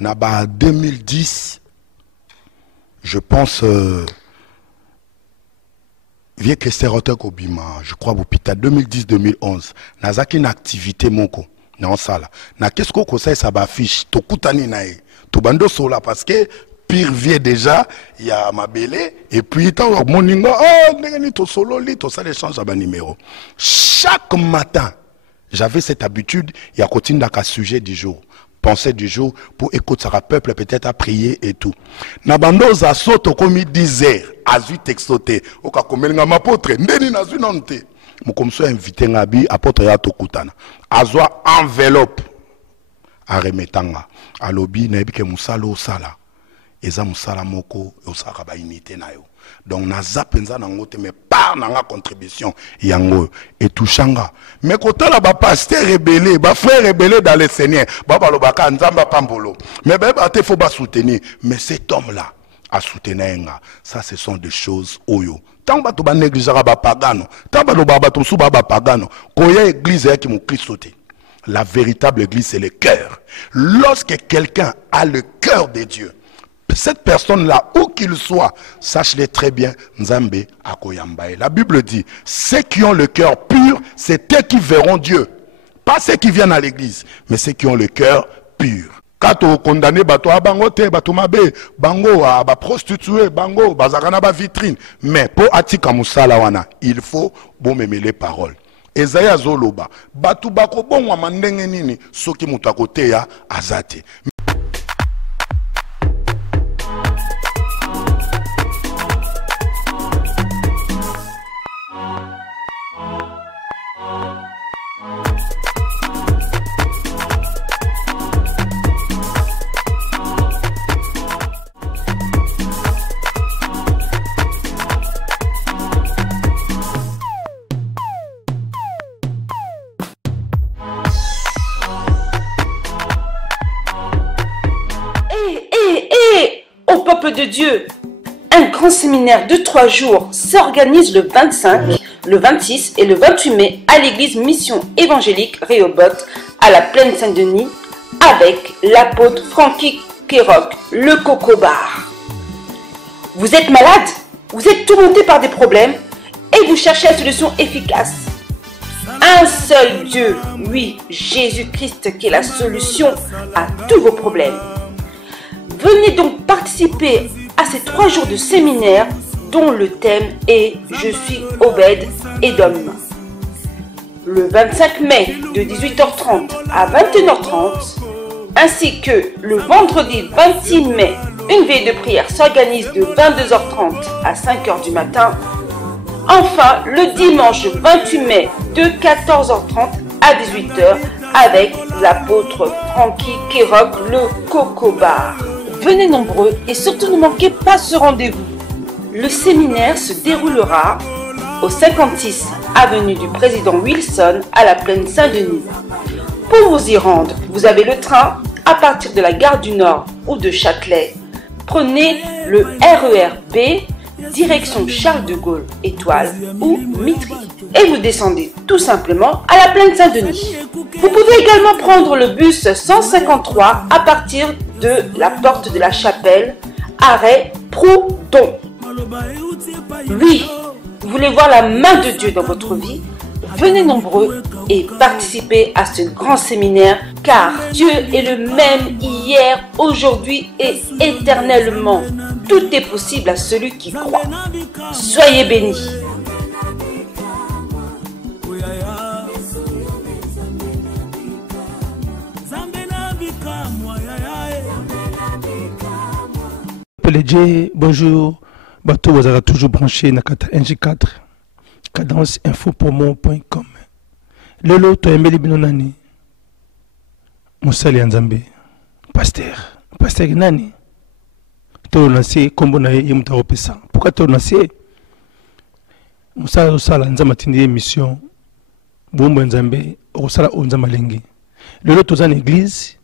Naba 2010, je pense, vieux que stéréotype Obima, je crois, hôpital 2010-2011, Nazaki une activité moko, non ça là. Na qu'est-ce qu'on sait ça affiche, to kutani nae, to bando sola parce que pire vieux déjà, il y a ma belle et puis tant moninga, oh n'engani to solo li, to ça l'échange à numéro. Chaque matin, j'avais cette habitude, il y a continué dans un sujet du jour. Pensée du jour pour écouter le peuple peut-être à prier et tout. Nabando za soto komi 10 heures azu textoté o ka komelinga mapotre ndeni nazu nonte mo komso invité ngabi apôtre ya tokutana azwa enveloppe a remetanga alobi na ebike musala osala eza musala moko osaka ba unité na yo. Donc naza penza nango te mais par nanga contribution yango et touchanga mais kota la ba pasteur rebellé ba frère rebellé dans le Seigneur baba lobaka nzamba pambolo mais ba te faut ba soutenir mais cet homme là a soutenir ça ce sont des choses oyo tant ba to ba négliger ba pagano tant ba lobaba to su ba pagano koya église ya ki mo Christ te. La véritable église c'est le cœur. Lorsque quelqu'un a le cœur de Dieu, cette personne-là, où qu'il soit, sache-le très bien, Nzambe akoyambaye. La Bible dit, ceux qui ont le cœur pur, c'est eux qui verront Dieu. Pas ceux qui viennent à l'église, mais ceux qui ont le cœur pur. Quand on condamne bato a bango te, bato mabe, bango a ba prostituée, bango, bazakana ba vitrine. Mais pour atika musala wana, il faut bon me les paroles. Ezaya zoloba, batu bako bon wa mandenge nini, soki mutakote ya azate. De Dieu, un grand séminaire de 3 jours s'organise le 25, le 26 et le 28 mai à l'église Mission Évangélique Rehoboth à la Plaine Saint-Denis avec l'apôtre Frankie Kéroc, le Coco Bar. Vous êtes malade? Vous êtes tourmenté par des problèmes et vous cherchez une solution efficace. Un seul Dieu, oui, Jésus-Christ qui est la solution à tous vos problèmes. Venez donc participer à ces 3 jours de séminaire dont le thème est « Je suis Obed Edom ». Le 25 mai de 18h30 à 21h30, ainsi que le vendredi 26 mai, une veille de prière s'organise de 22h30 à 5h du matin. Enfin, le dimanche 28 mai de 14h30 à 18h avec l'apôtre Frankie Kéroc, le Coco Bar. Venez nombreux et surtout ne manquez pas ce rendez-vous. Le séminaire se déroulera au 56 avenue du Président Wilson à la Plaine Saint-Denis. Pour vous y rendre, vous avez le train à partir de la gare du Nord ou de Châtelet. Prenez le RER B, direction Charles de Gaulle, Étoile ou Mitry. Et vous descendez tout simplement à la Plaine Saint-Denis. Vous pouvez également prendre le bus 153 à partir de la porte de la chapelle, arrêt Proudhon. Oui, vous voulez voir la main de Dieu dans votre vie? Venez nombreux et participez à ce grand séminaire car Dieu est le même hier, aujourd'hui et éternellement. Tout est possible à celui qui croit. Soyez bénis. Dieu, bonjour. Bateau, vous avez toujours branché na kata NG4 cadenceinfopromo.com. Lelo to embeli binonani. Musali Nzambe. Pasteur nani? To nasi kombo na ye muta opesa. Pourquoi to nasi? Musala sala Nzamba tindi émission. Bombo Nzambe osala onzamba lengi. Lelo to za église,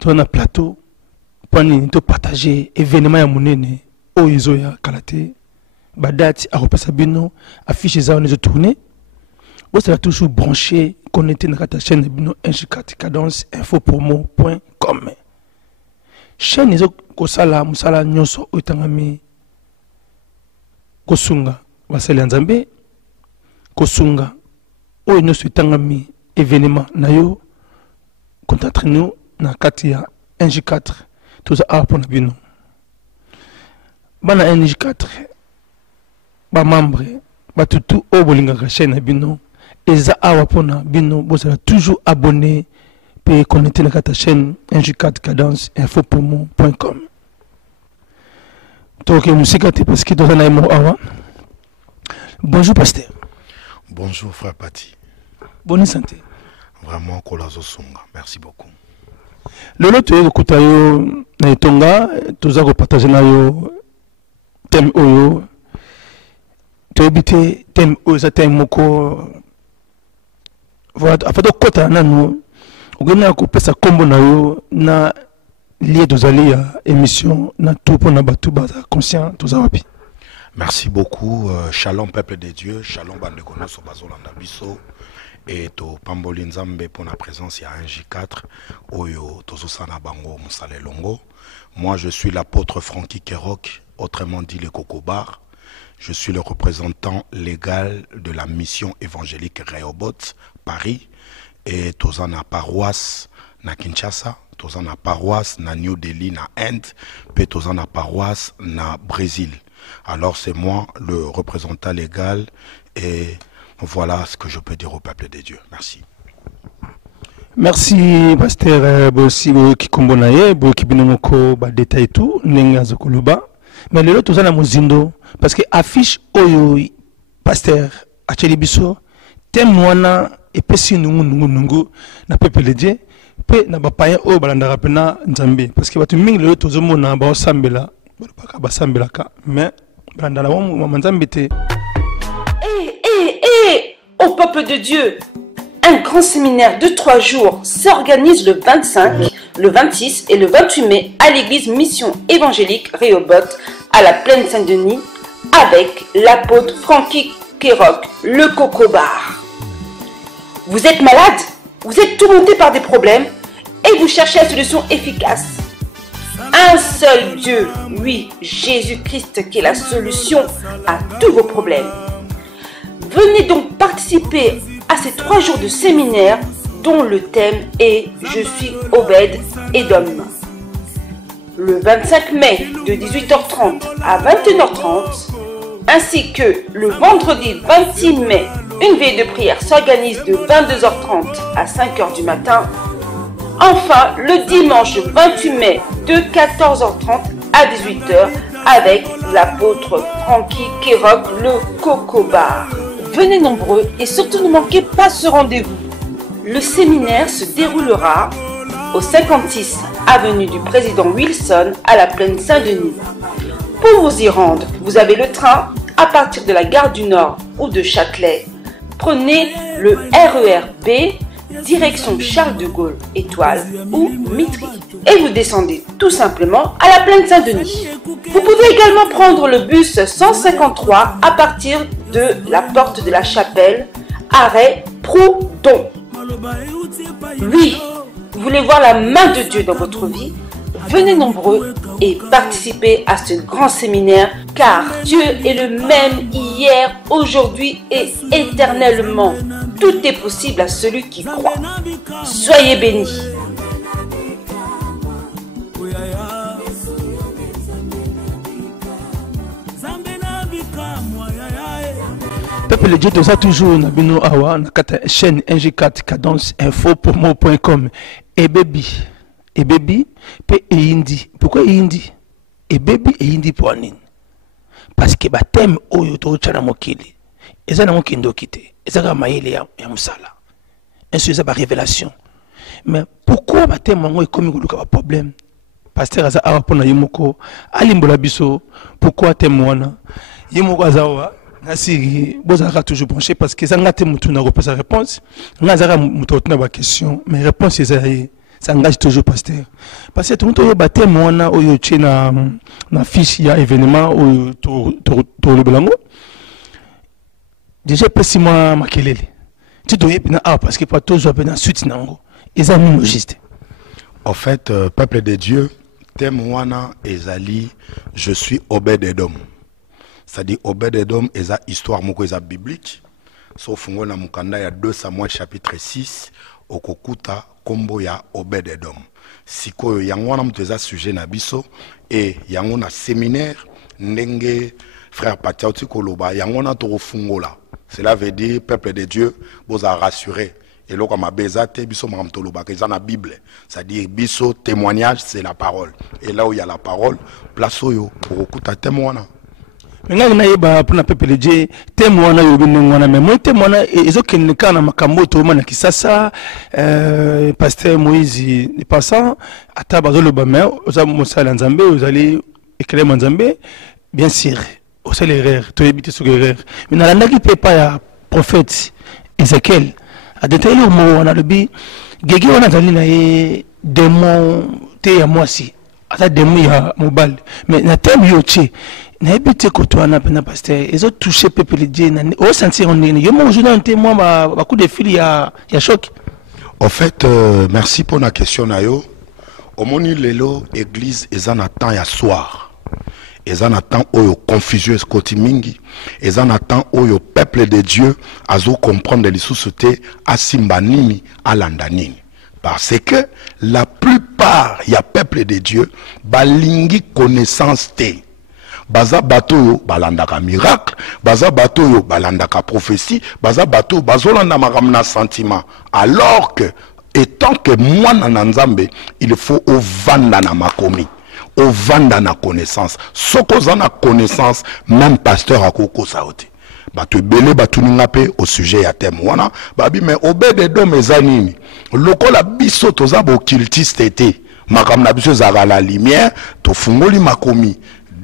to na plateau. Pani to partager événement ya munene o izo ya kalate badati a repassa bino affiche za on les tourner vous serez toujours branché connecté dans ta chaîne bino NG4 cadenceinfopromo.com. chaîne ezo kosala musala nyonso otangami kosunga basali nzambe kosunga oyo nyonso etangami événement na yo contacte nous na kati ya NJ4 toza awa mpona bino bana NJ4 bamembre batutu oyo bolingaka chaîne na bino eza awa mpona bino bozala toujours abonné pe connecté na kati ya chaîne NJ4 cadence infopromo.com toke musika te parce que toza na ye moko awa. Bonjour pasteur. Bonjour frère Pati. Bonne santé. Vraiment Kolazo Songa. Merci beaucoup. Lolo tu es yo na Tonga, toza ko partager na yo thème oyo. Tu habité thème oyo za thème moko. Voilà, afado kota nanu. Ogena ko pesa kombo na yo na lié dozali ya émission na tout pour na batu baza conscient toza wapi. Merci beaucoup. Shalom peuple de Dieu, shalom bande konoso bazolanda biso. Et to pamboli nzambe pour la présence à NJ4 oyo tozosana bango musale longo. Moi je suis l'apôtre Francky Kerok, autrement dit le Cocobar. Je suis le représentant légal de la mission évangélique Rehoboth Paris et tozana paroisse na Kinshasa, tozana paroisse na New Delhi na Inde, puis tozana paroisse na Brésil. Alors c'est moi le représentant légal et voilà ce que je peux dire au peuple de Dieu. Merci. Merci pasteur Bossi Kikombo naye boki binomoko ba détail tout nenga zokoloba mais lelo tozana mozindo parce que affiche oyo pasteur acheli biso temwana epesi nungu na peuple de Dieu pe na ba païen oyo balandaka pena nzambe parce que batu mingi lelo tozomona ba osambela ba basambelaka mais balandala wa nzambe te. Au peuple de Dieu, un grand séminaire de 3 jours s'organise le 25, le 26 et le 28 mai à l'église Mission Évangélique Rehoboth à la Plaine Saint-Denis avec l'apôtre Francky Kerok, le Cocobar. Vous êtes malade? Vous êtes tourmenté par des problèmes et vous cherchez la solution efficace. Un seul Dieu, oui, Jésus-Christ qui est la solution à tous vos problèmes. Venez donc participer à ces 3 jours de séminaire dont le thème est « Je suis Obed Edom ». Le 25 mai de 18h30 à 21h30, ainsi que le vendredi 26 mai, une veille de prière s'organise de 22h30 à 5h du matin. Enfin, le dimanche 28 mai de 14h30 à 18h avec l'apôtre Francky Kerok, le Cocobar. Venez nombreux et surtout ne manquez pas ce rendez-vous. Le séminaire se déroulera au 56 avenue du Président Wilson à la Plaine Saint-Denis. Pour vous y rendre, vous avez le train à partir de la gare du Nord ou de Châtelet. Prenez le RER B, direction Charles de Gaulle, Étoile ou Mitry. Et vous descendez tout simplement à la Plaine Saint-Denis. Vous pouvez également prendre le bus 153 à partir de la porte de la chapelle, arrêt Proudhon. Oui, vous voulez voir la main de Dieu dans votre vie? Venez nombreux et participez à ce grand séminaire car Dieu est le même hier, aujourd'hui et éternellement. Tout est possible à celui qui croit. Soyez bénis. Peuple de Dieu, tout ça toujours na bino awa na kata chaîne NJ4 cadence infopromo.com et baby pe hindi. Pourquoi hindi? Et baby et hindi pour nini? Parce que ba thème oyo to chana mokili. Eza na mokindo kite. Eza ka mayele ya musala. Ensuite ça ba révélation. Mais pourquoi ba thème ngo ekomi koluka ba problème? Pasteur aza awa pona yimoko alimbola biso pourquoi thème wana? Yimoko azawa Nasi, vous avez toujours branché parce que ça n'a pas de sa réponse. Vous avez une question, mais la réponse est ça engage toujours pasteur. Parce que tout le monde a battu moi na fiche ya événement au le belango. Déjà pas si moi makelele. Tu dois être parce que pas toujours bien suite nango. Et ça nous juste. En fait, peuple de Dieu, thème wana ezali je suis Obed-Edom. C'est-à-dire Obed-Edom eza histoire moko eza biblique. Sauf ngo na mukanda ya 2 Samuel chapitre 6 okokuta kombo ya Obed-Edom. Sikoyo yango wana mtu eza sujet na biso et yango na séminaire ndenge frère Patiauti koloba yango na to fungola. Cela veut dire peuple de Dieu vous a rassuré. Et là, comme Abezate, biso mamtoloba, que c'est la Bible. C'est-à-dire, biso témoignage, c'est la parole. Et là où il y a la parole, place où pour écouter témoignage. Maintenant, il y a pour le peuple de Dieu, témoignage, mais moi, témoignage, ils ont qu'un cas dans ma camoto, man, qui ça, pasteur Moïse, les passants, à tabac le bamé, aux amours Nzambé, vous allez éclairer Nzambé, bien sûr, au seul erreur, tu habites sur l'erreur. Mais dans la nagi pas prophète Ézéchiel. A détaillé au mot on a le bi gege on a dalina na démon te ya mwasi ata démon ya mobile mais na thème yoche na ebité ko to na pena pasteur ils ont touché peuple de Dieu na au sentir on est yo mo journal témoin ba coup de fil ya choc. En fait merci pour la question nayo omoni lelo église ezan attend ya soir. Ils en attendent au confusion scoti mingi. Ils en attendent au peuple de Dieu à comprendre les sociétés à simbanini à landanini. Parce que la plupart y a peuple de Dieu balingi connaissance te. Baza bato balandaka miracle, baza bato balandaka prophétie, baza bato bazolanda makamna sentiment. Alors que étant que moi nanzambe, il faut au vanda na makomi. Au vanda na connaissance. Soko na connaissance, même pasteur a koko saote. Batu belé batu ningape au sujet ya thème wana. Babi mais Obed-Edom ezanini. Loko la biso toza bo kiltiste ete. Makam na biso zara la lumière. To fungoli makomi.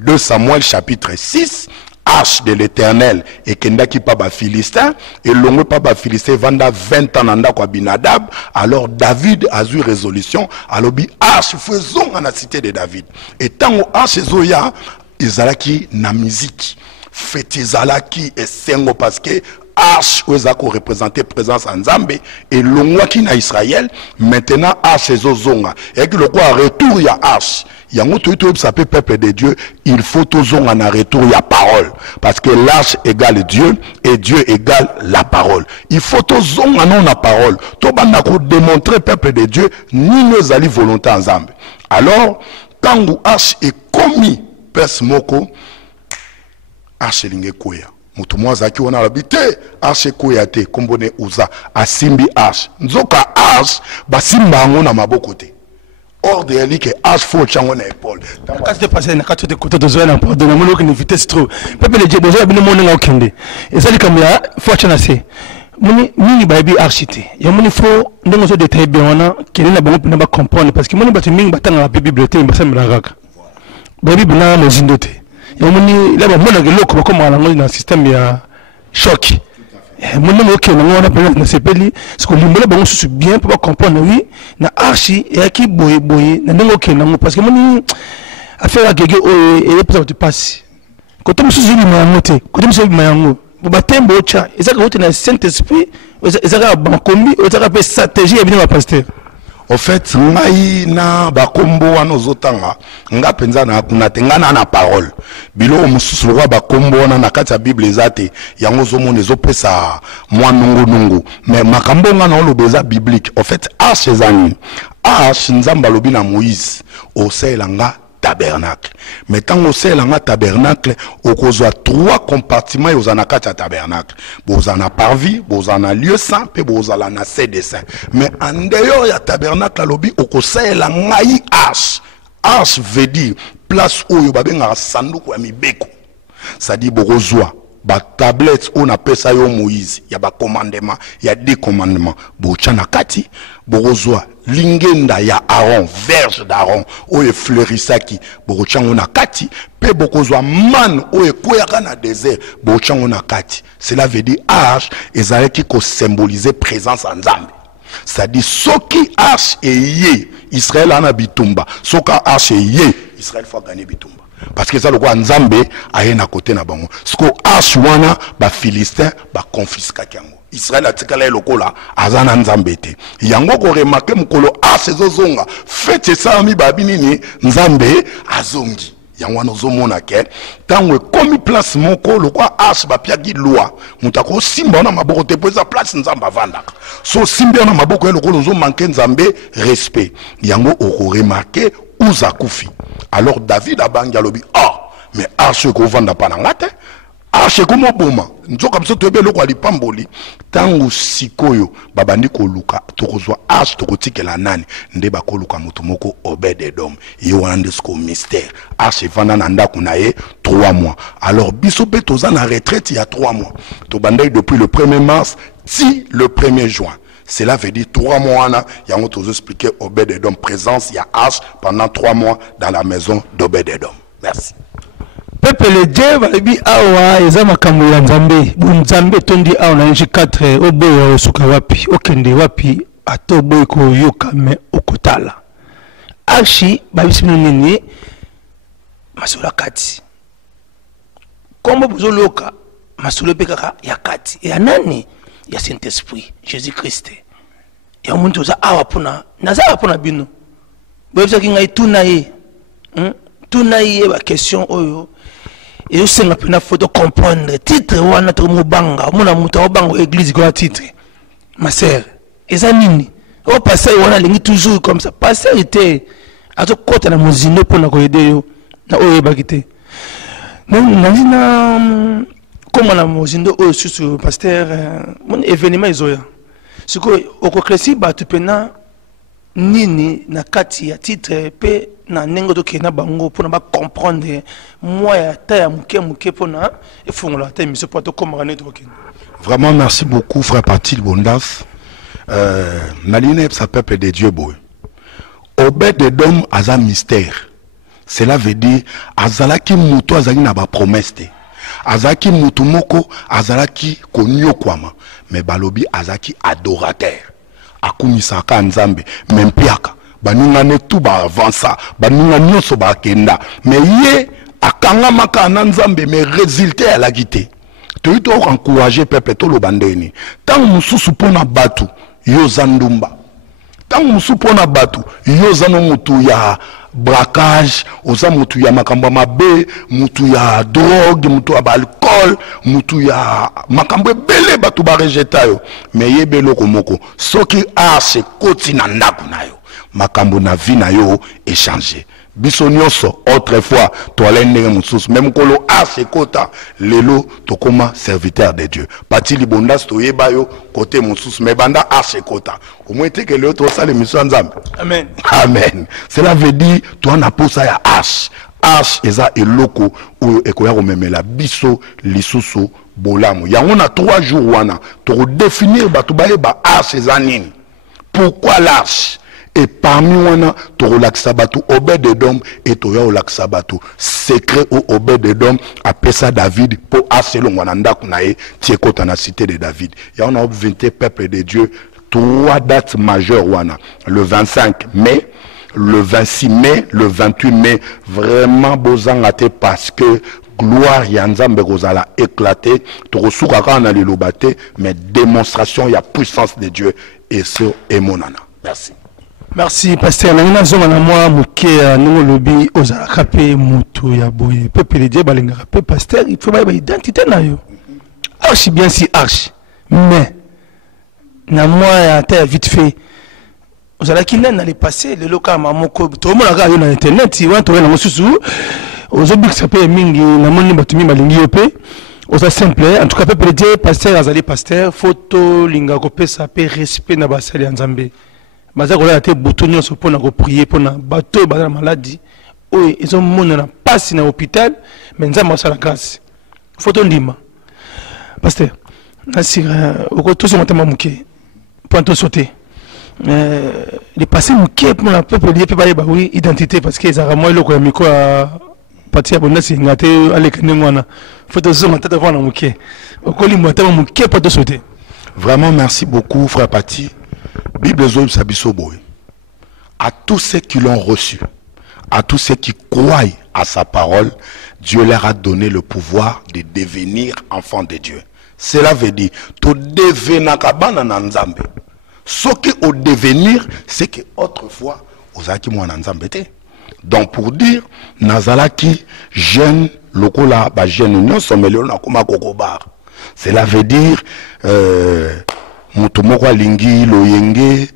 2 Samuel chapitre 6. Arche de l'Éternel et kendaki pa ba Philistin et longue pa ba Philistin vanda 20 ans nanda kwa Binadab. Alors David a eu résolution alors bi arche faisons en la cité de David et tant arche zoya izalaki na musique fête izalaki et sengo parce que arche ozako représenter présence en Zambé et longwaki na Israël maintenant arche zozonga et que le quoi retour ya arche yango tout sape peuple de Dieu il faut tozonga na retour ya parole parce que l'arche égale Dieu et Dieu égale la parole il faut tozonga non la parole to banda ko démontrer peuple de Dieu ni nos ali volonté en Zambé alors tangu arche est commis pes moko arche linge koya mutu mwazaki wana labite arche koya te kombone uza asimbi arche nzoka arche basimba ngo na maboko te hors de lui que arche faut chango na épaule quand tu passes na quand tu côté de zone pour donner mon aucune vitesse trop peuple de Dieu besoin de mon nga okende et ça comme ya faut chana se muni mini baby archite ya muni faut ndongo so détail bien wana kene na bango na ba comprendre parce que muni batu mingi batanga la bibliothèque basambela raka baby bina mo zindote ya muni là ba mona ke loko comme ala ngo na système ya choc mon nom ok on a parlé de sepeli ce que l'immobilier bon se bien pour comprendre oui na archi et qui boye na ndenge ok na parce que mon affaire quelque et peut te passe quand on se dit mayangote quand on se dit mayango ba tembo cha ezaka wote na Saint Esprit ezaka ba kombi ezaka pe stratégie bien ma pasteur. En fait, ngai na bakombo wana ozotanga nga penza na kunatengana na parole bilo mususu roi bakombo wana na kati ya Bible ezate yango zomona ezopesa mwa nungu mais makambo nga na olobeza biblique en fait arche ezani arche nzamba lobi na Moïse oselanga tabernacle mais tango oselanga tabernacle okozwa 3 compartiments yozana kati ya tabernacle bozana parvis bozana lieu saint pe bozala na de saint mais en dehors ya tabernacle lobi okoselanga ngai arche veut dire place oyo babenga sanduku ya mibeko c'est-à-dire bokozwa ba tablette on appelle ça yo Moïse ya ba commandement ya 10 commandements bocha na kati bokozwa lingenda ya Aaron verge d'Aaron oye fleurisaki bocha na kati pe bokozwa man oye koyaka na désert bocha na kati cela veut dire arche ezalaki ko symboliser présence en Nzambe c'est-à-dire soki arche eye Israël ana bitumba soka arche eye Israël faut gagner bitumba parce que ça le quoi Nzambe aye na côté na bango ce ko arche wana ba Philistin ba confisquer yango Israël atikala lokola azana nzambe te yango ko remarquer mukolo asezozonga fete ça mi babinini nzambe azongi yango nozomona ke tango komi place moko lokwa ba piagi loi mutako simba na maboko te poza place nzamba vandaka so simba na maboko lokolo zo manquer nzambe respect yango oko remarquer uza kufi alors David abangi alobi mais arche ko vanda pananga te arche ko moboma nzoka biso tobe loko alipamboli tango sikoyo babandi ko luka tokozwa arche tokotikela nani nde bakoluka mutu moko Obed-Edom yo wandesko mystère arche vanda na ndako na ye 3 mois alors biso pe toza na retraite il y a 3 mois to bandai depuis le 1er mars ti le 1er juin. Cela veut dire 3 mois. Il y a nous expliqué Obed-Edom présence, il y a arche pendant 3 mois dans la maison d'Obed-Edom. Merci. Peuple le Dieu va dire awa ezama kamula nzambe nzambe tondi awa na 4 oboya osuka wapi okende wapi ato boy ko yoka me okotala archi babisino nini masula kati kombo bozoloka masolo pekaka ya kati ya nani ya Saint-Esprit Jésus Christ ya muntu za awa pona naza pona bino boyebisa kinga tuna ye ba question oyo et aussi on a photo comprendre titre ou notre mubanga mon amuta obanga église quoi titre ma sœur et ça nini au passé on a lingi toujours comme ça passé était à tout côté na mozino pour na ko aider yo na oye bakité non comme na mozino o sur pasteur mon événement izoya ce que au concréti ba tu pena nini na kati ya titre pe na nengo to kena bango pour na comprendre moi ya ta ya muke pour na et fongola ta mission pour to comprendre to kena. Vraiment merci beaucoup frère Patil Bondas. Naline ça peuple de Dieu boy. Obed-Edom aza mystère. Cela veut dire azalaki muto azali na ba promesse te. Azaki mutu moko azalaki konyokwama mais balobi azaki adorateur. Akumisaka nzambe mempiaka banungane tout ba avança banunga nyonso ba kenda mais ye akangamaka na nzambe mais résultat à la guité to ito encourager peuple to lo bandeni tant mususu pona batu yo zandumba tant mususu pona batu yo zano mutu ya braquage oza mutu ya makamba mabe mutu ya drogue mutu ya alcool mutu ya makambo bele batu ba rejeta yo mais yebe loko moko soki arche koti na ndako na yo makambo na vie na yo échanger biso nyonso autrefois toalé ndenge mususu même kolo arche kota lelo tokoma serviteur de Dieu Pati Libondas toyeba yo côté mususu mais banda arche kota au moins te que le to sale mission nzambe amen amen cela veut dire toi na posa ya arche eza eloko oyo ekoya komemela biso lisusu bolamu yango na 3 jours wana to définir batu bayeba arche eza nini pourquoi l'arche et parmi wana to relaxa batu Obed-Edom et to ya relaxa batu secret au Obed-Edom apesa David pour aselon wana ndako na ye tiekota na cité de David ya on a obvinté peuple de Dieu 3 dates majeures wana le 25 mai le 26 mai le 28 mai vraiment bozangate parce que gloire ya nzambe kozala éclaté to kosuka ka na lelobate mais démonstration ya puissance de Dieu et ce emonana merci. Merci pasteur na zonga na moi muke ningo lobi ozala kapé mutu ya boye peuple de Dieu balinga kapé pasteur il faut ba identité na yo archi bien si archi mais na moi ya ta vite fait ozala kinene na le passé le loka mamoko to mona ka yo na internet wa to na mususu ozobi sapé mingi na moni batumi balingi yo pe oza simple en tout cas peuple de Dieu pasteur azali pasteur photo linga ko pesa pe respect na basali ya nzambe baza kola te boutonio so pona ko prier pona bato ba maladie oyo ils ont mona na passe na hôpital mais nzamba sala grâce photo ndima pasteur nasira oko to so matama muke point sauter les passé muke pour la peuple lié pe ba oui identité parce que ezara moi loko ya miko a partir bonne si ngate aleka ngwana photo so matata vona muke okoli matama muke point sauter. Vraiment merci beaucoup frère Pati. Bible Zoïb Sabisoboy. À tous ceux qui l'ont reçu, à tous ceux qui croient à sa parole, Dieu leur a donné le pouvoir de devenir enfants de Dieu. Cela veut dire to devenir kabana na nzambe. Ce qui au devenir, c'est que autrefois ozaki mwana nzambe te. Donc pour dire nazalaki jeune lokola ba jeune non sommelo na koma kokobar. Cela veut dire mutu moko alingi loyenge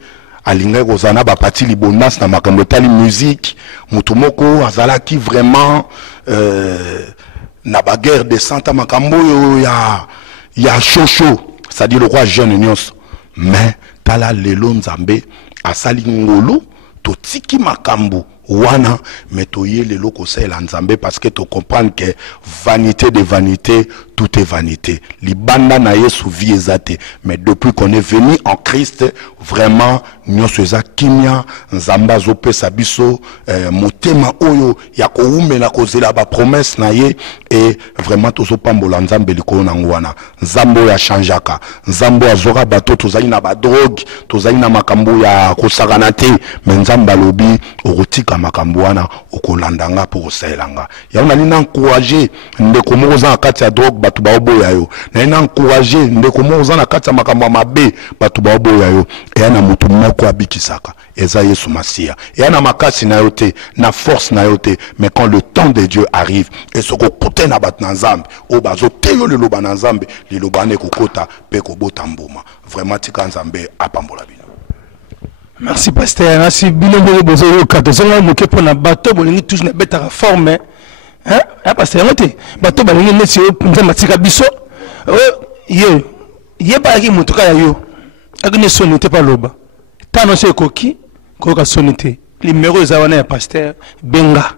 alinga kozana ba pati libonas na makambo tali musique mutu moko azalaki vraiment na ba guerre de santa makambo ya chocho, c'est-à-dire le roi jeune nyos. Mais tala lelo nzambe asali ngolo to tiki makambo wana metoye lelo ko sela nzambe parce que tu comprends que vanité de vanité tout est vanité. Libanda na yesu vie ezate, mais depuis qu'on est venu en Christ vraiment nyonso eza kimia nzamba zo pesa biso motema oyo ya ko umela kozela ba promesse na ye et vraiment tozo pambola nzambe likolo na ngwana nzambo ya changeaka nzambo azora bato tozali na ba drogue tozali na makambo ya kosakana te mais nzamba lobi okotika makambo wana okolandanga pour selanga ya ona nina encourager ndeko moko za kati ya drogue batu ba oboya yo na nina encourager ndeko moko za na kati ya makambo mabe batu ba oboya yo e na mutu moko abikisaka eza Yesu Masia e na makasi na yote na force na yote mais quand le temps de Dieu arrive et ce ko kote na bat na nzambe o bazo teyo le loba na nzambe le loba ne kokota pe ko bota mbuma vraiment tika nzambe apambola bino. Merci pasteur, merci bilombo bozo kato zonga moke pona bato bolingi toujours na beta forme hein pasteur ngote bato balingi nesi nza matika biso ye ba ki mutuka ya yo akune sonité pa loba tano se koki koka sonité numéro za wana ya pasteur benga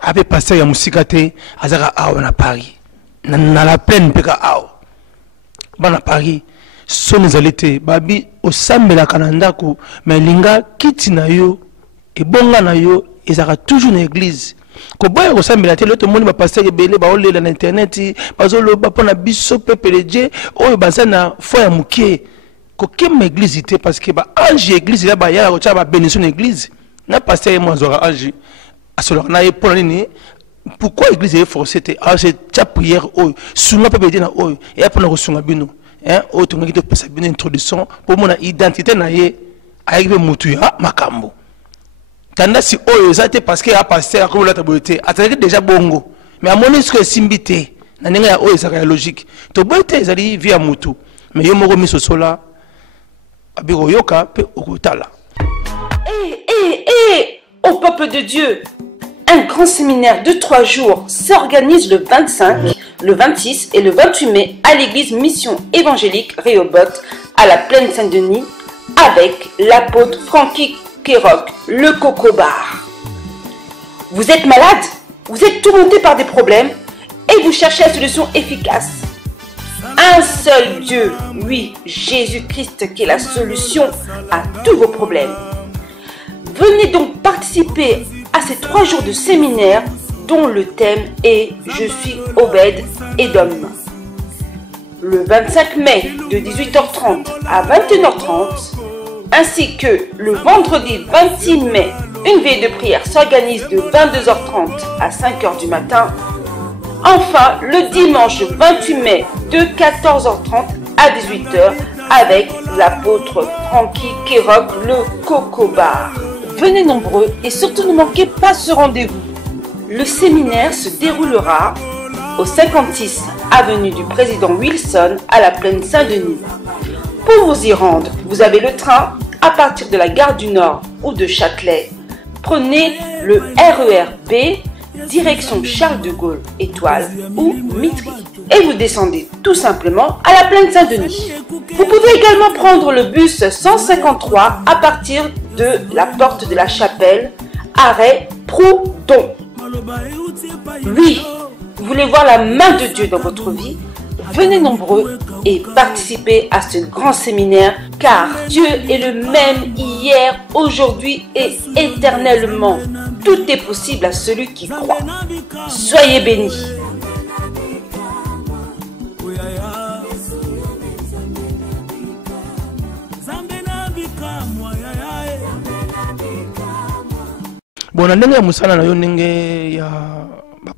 ape pasteur ya musika te azaka awa na Paris na la plaine peka awa bana Paris soni zalite babi osambela kananda ko mais linga kiti na yo e bonga na yo ezaka toujours na église ko boya ko sambela te loto moni ba pasteur ebele ba olela na internet bazolo ba pona biso pepele je oyo bazana fo ya mukie ko kema église te parce que ba ange église là ba ya ko cha ba bénédiction église na pasteur mo zora ange asolo na e pona nini pourquoi église est forcée te ah c'est cha prière oyo sunga pepele na oyo et pona ko sunga bino hein autre qui te passe une introduction pour mon identité na ye avec mutu ya makambo tanda si oyo ça parce que a pasteur comme la tabouté ataki déjà bongo mais à mon que simbité na ninga ya oyo ça logique to boite ezali via mutu mais yo moko miso sola abiro yoka pe okutala. Au peuple de Dieu, un grand séminaire de 3 jours s'organise le 25, le 26 et le 28 mai à l'église Mission Évangélique Rehoboth à la Plaine Saint-Denis avec l'apôtre Frankie Kéroc, le Coco Bar. Vous êtes malade? Vous êtes tourmenté par des problèmes et vous cherchez la solution efficace. Un seul Dieu, oui, Jésus-Christ qui est la solution à tous vos problèmes. Venez donc participer à ces 3 jours de séminaire dont le thème est « Je suis Obed Edom ». Le 25 mai de 18h30 à 21h30, ainsi que le vendredi 26 mai, une veille de prière s'organise de 22h30 à 5h du matin. Enfin, le dimanche 28 mai de 14h30 à 18h avec l'apôtre Frankie Kéroc, le Coco Bar. Venez nombreux et surtout ne manquez pas ce rendez-vous. Le séminaire se déroulera au 56 avenue du Président Wilson à la Plaine Saint-Denis. Pour vous y rendre, vous avez le train à partir de la gare du Nord ou de Châtelet. Prenez le RER B, direction Charles de Gaulle, Étoile ou Mitry. Et vous descendez tout simplement à la Plaine Saint-Denis. Vous pouvez également prendre le bus 153 à partir de la porte de la chapelle, arrêt Proudhon. Oui, vous voulez voir la main de Dieu dans votre vie? Venez nombreux et participez à ce grand séminaire car Dieu est le même hier, aujourd'hui et éternellement. Tout est possible à celui qui croit. Soyez bénis. Bon, na ndenge ya musala na yo ndenge ya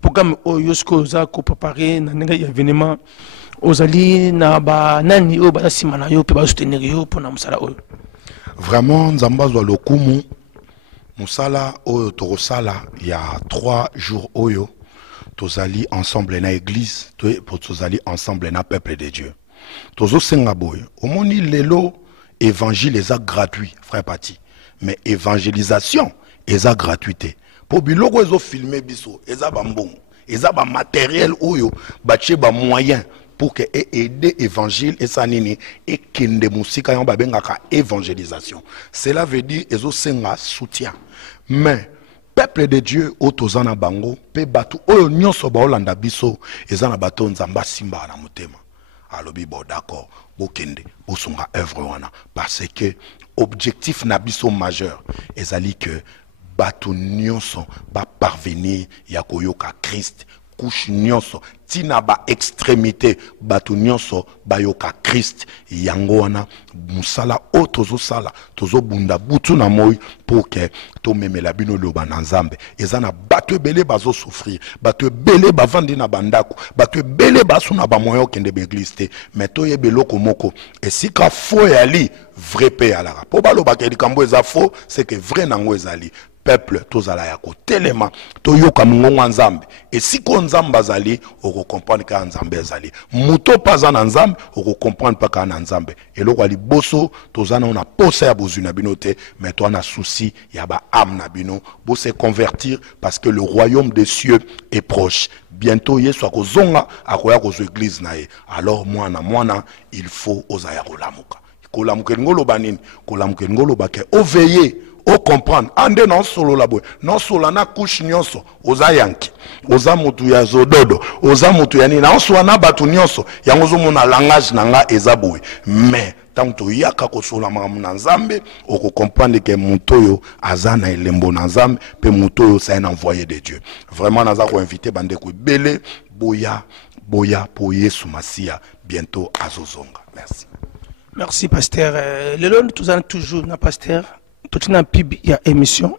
programme oyo sko za ko préparer na ndenge ya événement ozali na ba nani o ba simana yo pe ba soutenir yo pour na musala oyo. Vraiment nzamba zwa lokumu musala oyo tokosala il y a 3 jours oyo tozali ensemble na église pour tozali ensemble na peuple de Dieu. Tozo senga boy omoni lelo évangile eza gratuit frère Pati mais évangélisation eza gratuité pour biloko ezo filmer biso eza ba mbongo eza ba matériel oyo batie ba moyen pour que aider évangile et sanini et kende musika yon ba bengaka évangélisation. Cela veut dire ezo senga soutien mais peuple de Dieu otozana bango pe batu oyo nyonso ba olanda biso ezana bato nzamba simba na motema alobi bo d'accord bokende bosunga œuvre wana parce que objectif na biso majeur ezali que batu nyonso ba parvenir ya koyoka Christ couche nyonso tina ba extrémité batu nyonso bayoka Christ yango wana musala o tozo sala tozo bunda butu na moi pour que to memela bino loba na nzambe ezana batu belé bazo souffrir batu belé bavandi na bandako batu belé basuna ba moyo kende be église te mais to yebeloko moko esika faux yali vrai pe alara po baloba ke likambo eza faux c'est que vrai nango ezali peuple tozala ya kotelema toyoka mungongo nzambe esiko nzambe azali oko comprendre ka nzambe azali muto paza na nzambe oko comprendre pa ka na nzambe eloko ali boso tozana na posa ya bozuna bino te mais toi na souci ya ba âme na bino bo se convertir parce que le royaume des cieux est proche bientôt yesu akozonga akoya kozo église na ye alors mwana il faut ozaya kolamuka kolamuka ngolo banini kolamuka ngolo ba ke overveiller o comprendre ande non solo la boy non solo na couche nyonso oza yanki oza mutu ya zododo oza mutu ya nini na solo na batu nyonso yango zo mona langage nanga eza boy mais tant to yaka ko solo mamu na nzambe o ko comprendre que mutoyo azana elembo na nzambe pe mutoyo c'est un envoyé de Dieu vraiment naza ko inviter bande ko belé boya pour Yesu Masia bientôt azozonga. Merci pasteur. Lelo nous allons toujours na pasteur tout na pib ya émission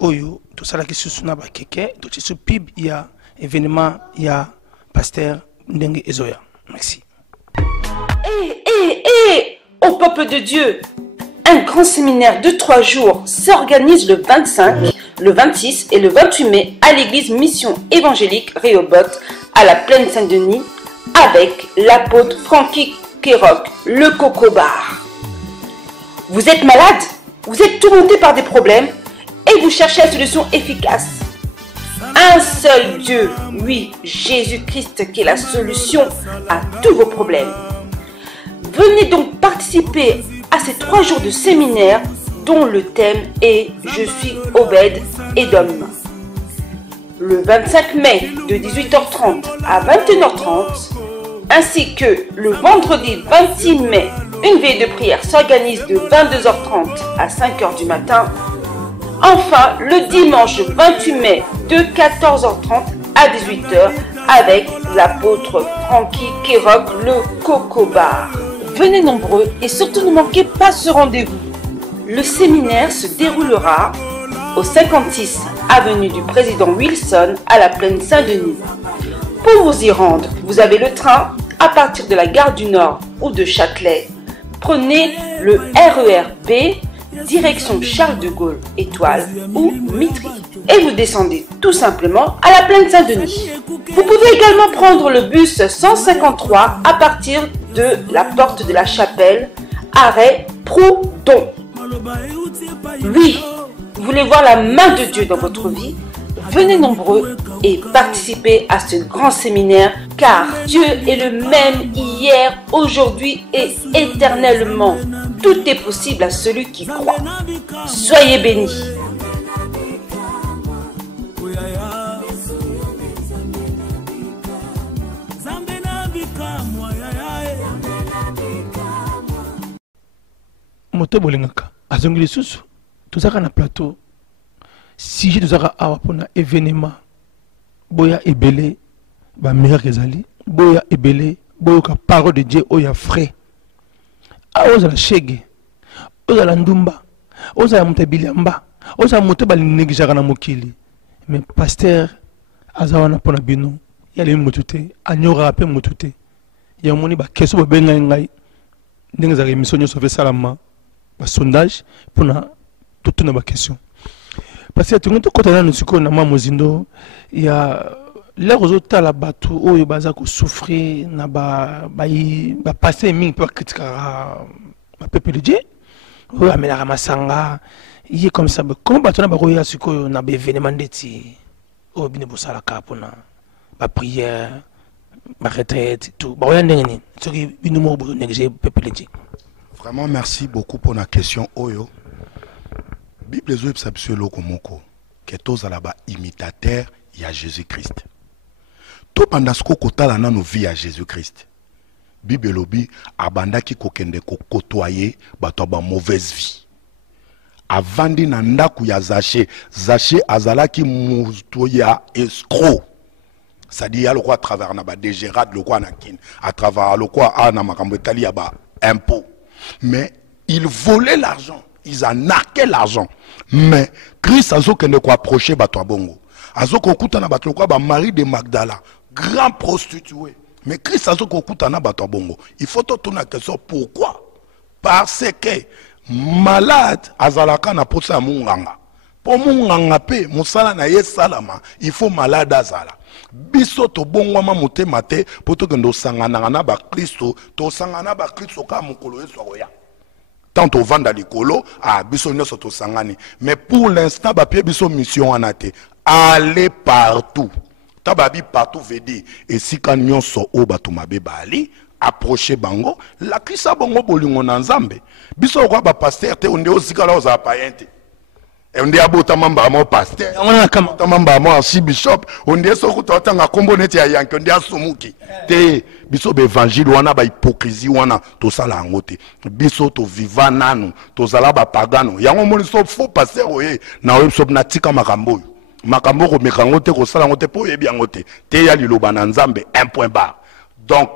oyo tout ça la question na ba keke tout ce pib ya événement ya pasteur Ndenge Ezoya. Merci. Au peuple de Dieu, un grand séminaire de 3 jours s'organise le 25, le 26 et le 28 mai à l'église Mission Évangélique Rehoboth à la Plaine Saint-Denis avec l'apôtre Frankie Kéroc, le Coco Bar. Vous êtes malade? Vous êtes tourmenté par des problèmes et vous cherchez la solution efficace. Un seul Dieu, oui, Jésus-Christ, qui est la solution à tous vos problèmes. Venez donc participer à ces 3 jours de séminaire dont le thème est « Je suis Obed Edom ». Le 25 mai de 18h30 à 21h30, ainsi que le vendredi 26 mai, une veille de prière s'organise de 22h30 à 5h du matin. Enfin, le dimanche 28 mai de 14h30 à 18h avec l'apôtre Frankie Kéroc, le Coco Bar. Venez nombreux et surtout ne manquez pas ce rendez-vous. Le séminaire se déroulera au 56 avenue du Président Wilson à la Plaine Saint-Denis. Pour vous y rendre, vous avez le train à partir de la gare du Nord ou de Châtelet. Prenez le RER B, direction Charles de Gaulle, Étoile ou Mitry. Et vous descendez tout simplement à la Plaine Saint-Denis. Vous pouvez également prendre le bus 153 à partir de la porte de la chapelle, arrêt Proudhon. Oui, vous voulez voir la main de Dieu dans votre vie? Venez nombreux et participez à ce grand séminaire car Dieu est le même hier, aujourd'hui et éternellement. Tout est possible à celui qui croit. Soyez bénis. Moto bolingaka azongeli susu tozaka na plateau si tozaka awa pona événement boya ebele ba miracle ezali boya ebele boyoka parole de Dieu oya frais aoza la shege oza la ndumba oza ya mutabiliamba oza moto balinegijaka na mokili mais pasteur azawana pona bino yali mutute anyora pe mutute ya moni ba question ba benga ngai ndenge za émission nyo sauver salama ba sondage pour na tout na ba question parce que tout côté na nsiko na ma mozindo ya les autres la batu oyo baza ko souffrir na ba passer mingi pour critiquer ba peuple de Dieu oyo amela masanga il est comme ça comment batu na ba koya siko na ba événement ndeti oyo bine bosala ka pona ba prière ma retraite tout ba oya ndenge ni soki bino mo bo négliger peuple de Dieu. Vraiment merci beaucoup pour la question oyo. Bible zo epsabso loko moko que tous ala ba imitateur ya Jésus-Christ. To pandasko kotala na no vie à Jésus-Christ. Bible lobi abandaki kokende ko côtoyer bato ba mauvaise vie. Avandi na ndaku ya Zaché, Zaché azalaki muto ya escroc. C'est-à-dire le quoi à travers na ba dégérade le quoi na kin, à travers le quoi a na makambo etali ya ba impôt. Mais ils volaient l'argent, ils en arquaient l'argent. Mais Christ a zo kende ko approcher bato bongo. Azo ko kutana bato le quoi ba Marie de Magdala. Grand prostitué. Mais Christ a dit que bongo. Il faut te tourner la question pourquoi? Parce que malade azalaka na posa munganga. Pour munganga pe musala na ye salama, il faut malade azala. Biso to bongwama motema te po to kendo sangana na ba Kristo, to sangana ba Kristo ka mukolo yeso oya. Tant au vanda likolo, biso nyoso to sangani. Mais pour l'instant ba pie biso mission anate. Aller partout. Tababi partout veut dire et si quand nyonso o bato mabe bali approcher bango la krisa bongo bolingo na nzambe biso kwa ba pasteur te onde osikala oza païente et onde abota mamba mo pasteur on kama mamba mo archbishop onde soko totanga kombo neti ya yanke onde asumuki te biso be évangile wana ba hypocrisie wana to sala ngote biso to viva nanu to zala ba pagano yango moni so faux pasteur oye na webshop na tika makambo makambo ko mekango te ko sala ngote po yebi ngote te ya liloba na nzambe un point barre. Donc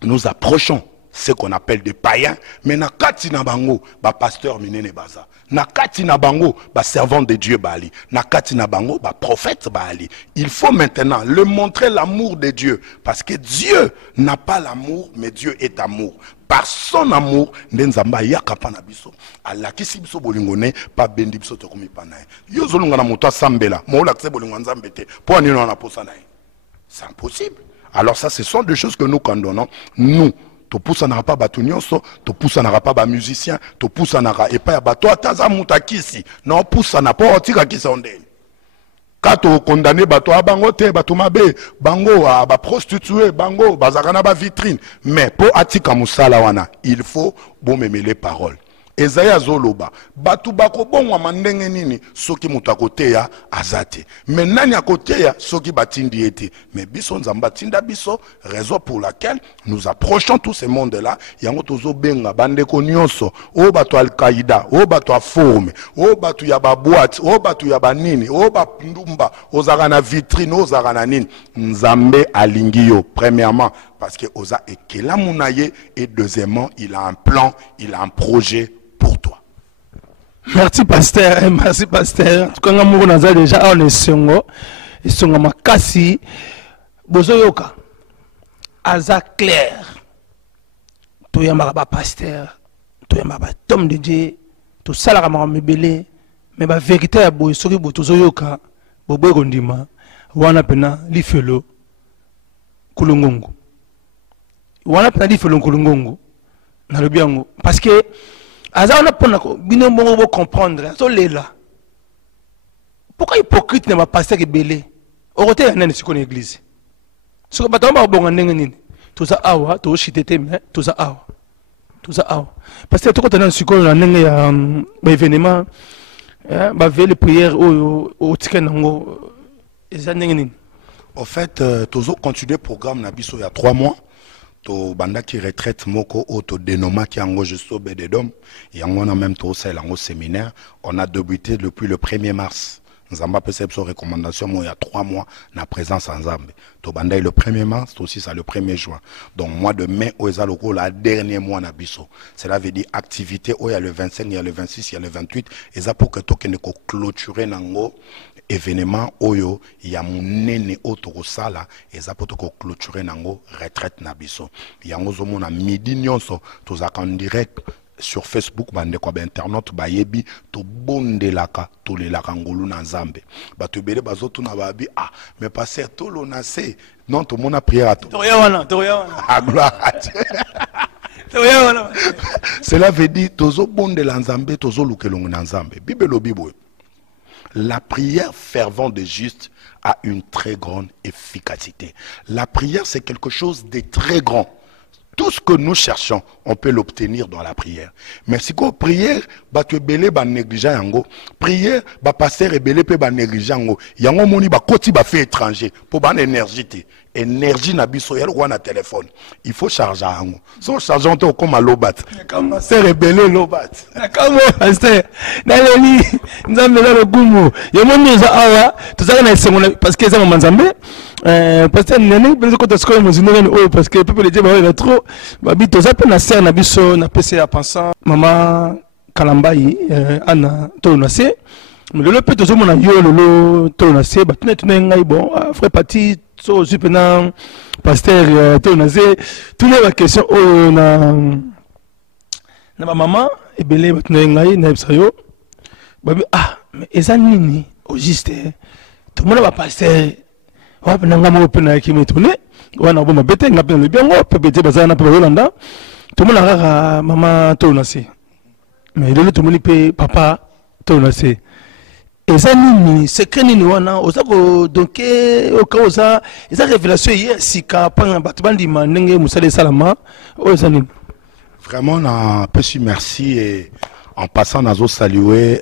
nous approchons ce qu'on appelle des païens mais na kati na bango ba pasteur minene baza na kati na bango ba servant de Dieu bali na kati na bango ba prophète bali. Il faut maintenant leur montrer l'amour de Dieu parce que Dieu n'a pas l'amour mais Dieu est amour. Par son amour ndenzamba yakapa na biso alakisi biso bolingone pa bendi biso to komi pana yo zolunga na moto asambela mo lakse bolingo nzambe te po ani na posa na c'est impossible. Alors ça ce sont des choses que nous condamnons. Nous to poussa na pas bato nyonso to poussa na pas ba musicien to poussa na et pas bato ataza mutakisi non poussa na po otika kisondeni. Quand on condamne bato abango te bato mabe bango ba prostitué bango bazakana ba vitrine mais pour atika musala wana il faut bon mêler les paroles. Ezaya zoloba batu bako bongwa mandenge nini soki mutakoteya azate mais nani akoteya soki batindi ete mais biso nzamba tinda biso raison pour laquelle nous approchons tous ces mondes là yango tozo benga bandeko nyonso o batu al-Qaïda o batu aforme o batu ya ba boîte o batu ya banini o ba ndumba ozaka na vitrine ozaka na nini nzambe alingi yo premièrement parce que oza ekela munaye et deuxièmement il a un plan il a un projet pour toi. Merci pasteur, merci pasteur. Quand on a déjà on est songo, et songo makasi bozoyoka aza clair. To yamba ba pasteur, to yamba ba tom de Dieu, to sala ma mebele, mais ba vérité ya boy soki bozoyoka boboy gondima wana pena lifelo kulungungu. Wana pena lifelo kulungungu na lobiango parce que aza on a pour bino bongo comprendre so lela pourquoi hypocrite ne va passer que belé au côté na nesi ko église so bato ba bonga ndenge nini to za awa to shitete mais to za awa parce que to côté na siko na ndenge ya ba événement ba vele prière au ticket nango eza ndenge nini. Au fait tozo continuer programme na biso il y a 3 mois. To banda qui retraite moko auto dénoma qui ango juste bededom et on a même to ça lango séminaire on a débuté depuis le 1er mars Nzamba peut faire recommandation il y a 3 mois na présence en Zambie. Tobanda le 1er mars, aussi ça le 1er juin. Donc mois de mai au ezaloko la dernier mois na biso. Cela veut dire activité il y a le 25, il y a le 26, il y a le 28 et ça pour que tokende ko clôturer nango événement oyo ya munene otokosala et ça pour ko clôturer nango retraite na biso. Yango zomo na midi nyonso tozaka en direct sur Facebook bande kwa ba internet ba yebi to bondelaka to lelaka ngolu na Nzambe ba to bele bazoto na babi ah mais passer to lonase non to mona prière à to wana ah gloire à Dieu. Cela veut dire tozo bondela Nzambe tozo lukelongo na Nzambe bibelo bibo. La prière fervente de juste a une très grande efficacité. La prière c'est quelque chose de très grand. Tout ce que nous cherchons, on peut l'obtenir dans la prière. Mais si vous prière, tu es belé, tu négligent yango. Prière, passer et belé, tu négligent yango. Yango moni ba koti ba fait étranger pour ban énergie. Énergie na biso yel na téléphone. Il faut charger yango. So chargeant to comme à lobat. Comme passer et belé lobat. Comme passer. Naleli, nzambe na lokumu. Yomoni za awa, tuzaka na isengo parce que ça mama nzambe. Parce que nene benzo ko tasko mo zinene o parce que peuple de ba trop babi tozape na ser na biso na PCA pensant maman Kalambai ana to na se mais le peut tozo mona yo lolo to na se ba tune ngai bon frère parti so supena pasteur to na se toutes les questions o na ba maman e belé ba tune ngai na bisayo babi ah mais ezanini au juste tout le monde va passer wapi na ngamo pe na kimetune wana bo mabete ngape na biango pepete bazana pe Yolanda tout le monde a maman to na se mais le tout le monde pe papa to na se ezanini secret ni wana ozako donc okaoza eza révélation hier sika panga batubandi mandenge musale salama o ezanini vraiment na petit merci et en passant nazo saluer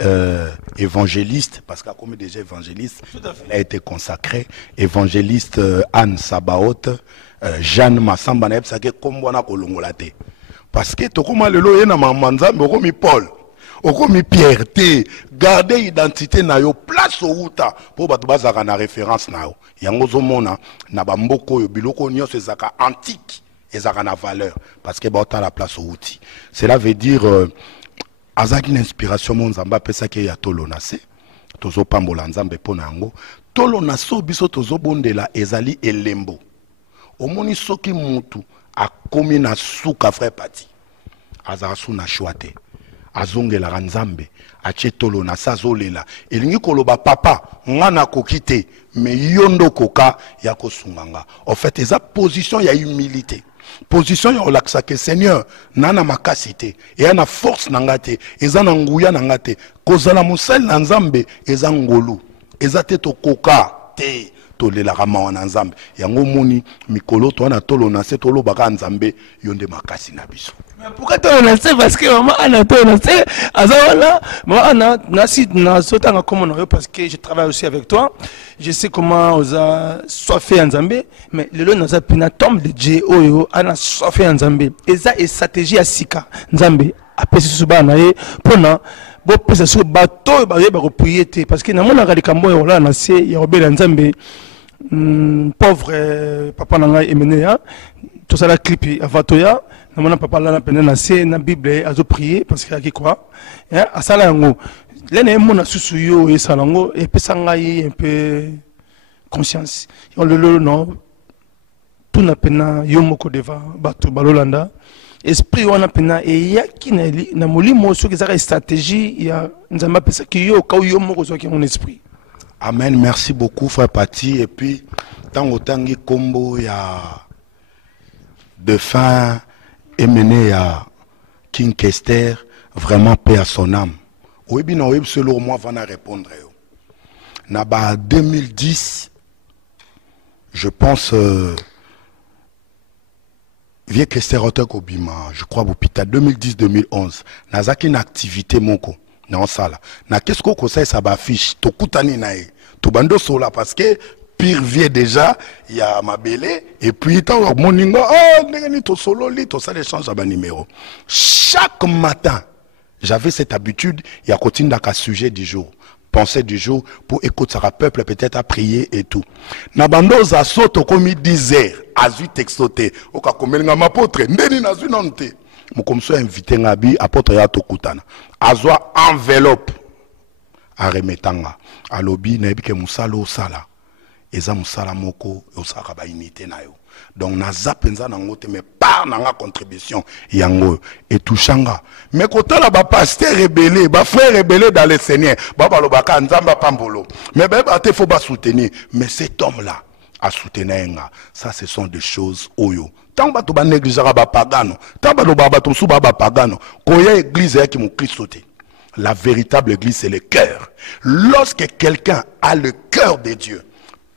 évangéliste parce qu'à comme déjà évangéliste il a été consacré évangéliste Anne Sabaoth Jeanne Massamba na yebsake kombona kolongola te parce que tokoma lelo yena manzambe okomi Paul okomi Pierre te garder identité na yo place au uta pour bato bazaka na référence na yo yango zomona na bamboko yo biloko nyonso ezaka antique ezaka na valeur parce que baota la place au outil cela veut dire azaki une inspiration mon Nzamba pesa ke ya tolo na se tozo pambola Nzambe pona yango tolo na so biso tozo bondela ezali elembo omoni soki mutu akomi na suka frère pati azaka su na choite azongela Nzambe ache tolo na sa zolela elingi koloba papa ngana kokite mais yondo koka ya kosunganga en fait eza position ya humilité position ya relaxa que Seigneur nana makasite et ana force nangate eza na nguya nangate kozala musel na Nzambe eza ngolu eza te to koka te to lela kama na Nzambe yango moni mikolo to na tolo na se tolo baka Nzambe yonde makasi na biso. Pourquoi tu as lancé parce que maman Anna tu as lancé azala maman Anna nasi na sotanga comme on parce que je travaille aussi avec toi je sais comment on a soit fait en Zambie mais le long nous a pina tombe de Dieu oyo ana soit fait en Zambie et ça est stratégie à sika Nzambe a pesi suba na ye pona bo pesa sur bateau ba yeba ko prier parce que na mona ka likambo yo la na se ya obela Nzambe pauvre papa nanga emenea tout ça la clip avatoya na papa là na pene na se na bible azo prier parce que quoi hein asala yango lene mona susu yo e salango e pesa ngai un peu conscience on le non tout na pena yo moko deva bato balolanda esprit wana pena e yaki na molimo so kezaka stratégie ya Nzamba pesa ki yo ka yo moko so ki mon esprit. Amen, merci beaucoup frère Pati et puis tant otangi kombo ya de fin mené à King Kester, vraiment paix à son âme. Oui, bien, oui, selon moi, va répondre. Naba 2010, je pense, vieux Kester Otek Obima, je crois, l'hôpital 2010-2011, Nazaki une activité moko, non ça là. Na qu'est-ce qu'on conseille ça affiche, to kutani nae, to bando sola parce que pire vieux déjà, il y a ma belé, et puis tant mon ningo, oh, n'est to solo li, to ça l'échange à numéro. Chaque matin, j'avais cette habitude, il y a continué d'un sujet du jour. pensée du jour pour écouter sa peuple peut-être à prier et tout. Nabando za soto komi 10 heures azu textoté oka komelinga mapotre ndeni nazu nonte mukomso invité ngabi apôtre ya tokutana azwa enveloppe a remetanga alobi na ebike musala osala eza musala moko osaka ba unité na yo donc naza penza nango te mais par nanga contribution yango et touchanga mais kotala ba pasteur rebellé ba frère rebellé dans le Seigneur baba lobaka nzamba pambolo mais ba te faut ba soutenir mais cet homme là a soutenir ça ce sont des choses oyo tant ba to ba négliger ba pagano tant ba loba ba to su ba pagano koya église ya ki mu Christ te. La véritable église c'est le cœur. Lorsque quelqu'un a le cœur de Dieu,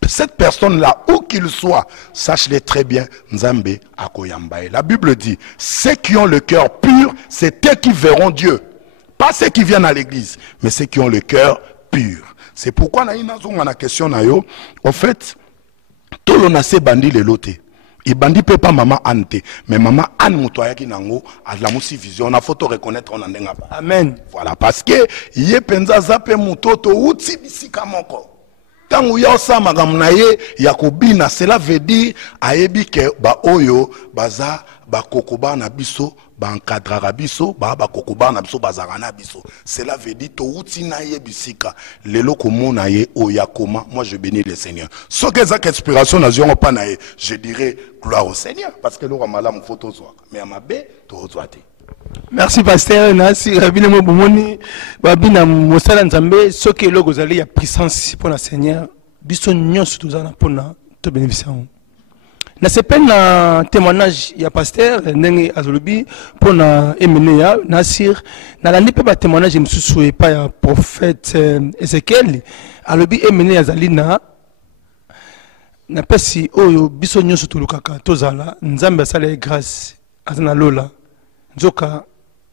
cette personne-là, où qu'il soit, sache-le très bien, Nzambe akoyambaye. La Bible dit, ceux qui ont le cœur pur, c'est eux qui verront Dieu. Pas ceux qui viennent à l'église, mais ceux qui ont le cœur pur. C'est pourquoi, on a la question, en fait, tout le monde a bandi le loté. Il bandi peut pas maman Ante, mais maman Anne Moutoya qui nango a la moussi vision, on a photo reconnaître on en denga. Amen. Voilà, parce que yé penza zape mutoto uti bisika moko. Tangu ya osama gamnaye yakobina, cela veut dire ayebi ke ba oyo baza ba kokoba na biso ba encadrara biso ba kokoba na biso bazara na biso. Cela veut dire to uti na ye bisika lelo komona ye oyakoma. Moi je bénis le Seigneur. Ce que ça inspiration na zion pa na ye, je dirais gloire au Seigneur parce que le malamu photo soit mais à ma bé to zoate. Merci pasteur Nasi Rabine Mobomoni babina mosala nzambe soki eloko zali ya puissance pour la Seigneur biso nyonso tozana pona to bénéficier. Na sepena na témoignage ya pasteur ndenge azolobi pona emeneya Nasir na landi pe ba témoignage msusu e pa ya prophète Ezekiel alobi emeneya zali na pesi oyo biso nyonso tulukaka tozala nzambe asala grâce azana lola nzoka